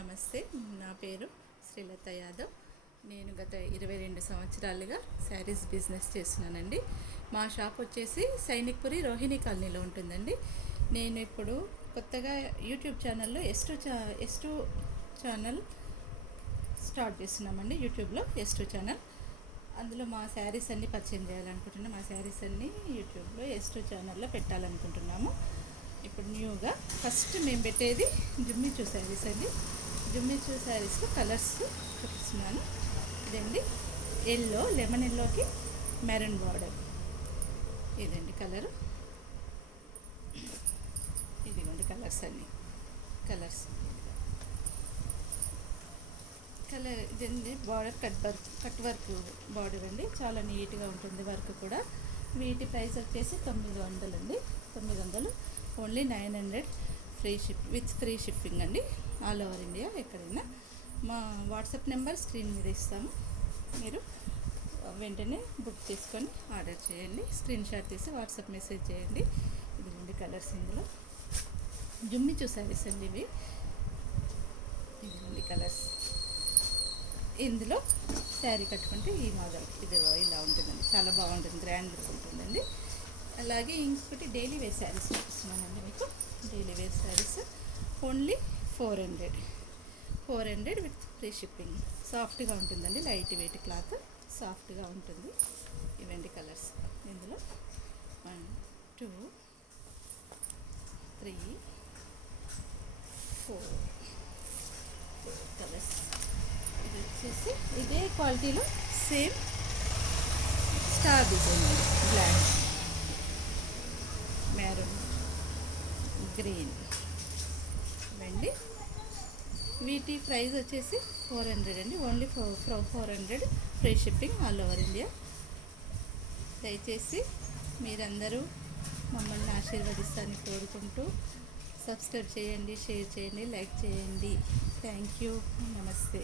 నమస్తే. నా పేరు శ్రీలత యాదవ్. నేను గత 22 సంవత్సరాలుగా శారీస్ బిజినెస్ చేస్తున్నానండి. మా షాప్ వచ్చేసి సైనిక్పురి రోహిణి కాలనీలో ఉంటుందండి. నేను ఇప్పుడు కొత్తగా యూట్యూబ్ ఛానల్లో ఎస్2 ఛానల్ స్టార్ట్ చేస్తున్నామండి. యూట్యూబ్లో ఎస్2 ఛానల్, అందులో మా శారీస్ అన్నీ పరిచయం చేయాలనుకుంటున్నాం. మా శారీస్ అన్నీ యూట్యూబ్లో ఎస్2 ఛానల్లో పెట్టాలనుకుంటున్నాము. ఇప్పుడు న్యూగా ఫస్ట్ మేము పెట్టేది జుమ్మిచూ శారీస్ అండి. జుమ్మిచూ శారీస్లో కలర్స్ చూపిస్తున్నాను. ఇదండి ఎల్లో, లెమన్ ఎల్లోకి మెరూన్ బార్డర్. ఇదండి కలరు. ఇదిగోండి కలర్స్ అన్నీ. కలర్స్ ఇదండి బార్డర్ కట్ వర్క్ బార్డర్ అండి. చాలా నీట్గా ఉంటుంది వర్క్ కూడా. వీటి ప్రైస్ వచ్చేసి 900 అండి. 900, ఓన్లీ 900 ఫ్రీ షిప్పింగ్ అండి. ఆల్ ఓవర్ ఇండియా ఎక్కడైనా. మా వాట్సాప్ నెంబర్ స్క్రీన్ మీద ఇస్తాము. మీరు వెంటనే బుక్ చేసుకొని ఆర్డర్ చేయండి. స్క్రీన్ షాట్ తీసి వాట్సాప్ మెసేజ్ చేయండి. ఇదిగోండి కలర్స్. ఇందులో జుమ్మిచూ శారీస్ అండి ఇవి. ఇదిగోండి కలర్స్. ఇందులో శారీ కట్టుకుంటే ఈ మోడల్ ఇదిగో ఇలా ఉంటుందండి. చాలా బాగుంటుంది, గ్రాండ్ లుక్ ఉంటుందండి. అలాగే ఇంకొకటి డైలీ వేర్ శారీస్ చూపిస్తున్నానండి మీకు. Daily wear sarees only 400 with free shipping. సాఫ్ట్గా ఉంటుందండి, లైట్ వెయిట్ క్లాత్, సాఫ్ట్గా ఉంటుంది. ఇవండి కలర్స్. ఇందులో 1 2 3 4 కలర్స్. ఇది వచ్చేసి ఇదే క్వాలిటీలో సేమ్ స్టార్ డిజైన్ అండి. బ్లాక్, మెరూన్, గ్రీన్ ఇవండి. వీటి ప్రైస్ వచ్చేసి 400 అండి. Only 400 free shipping all over India. దయచేసి మీరందరూ మమ్మల్ని ఆశీర్వదిస్తారని కోరుకుంటూ సబ్స్క్రైబ్ చేయండి, షేర్ చేయండి, లైక్ చేయండి. Thank you. నమస్తే.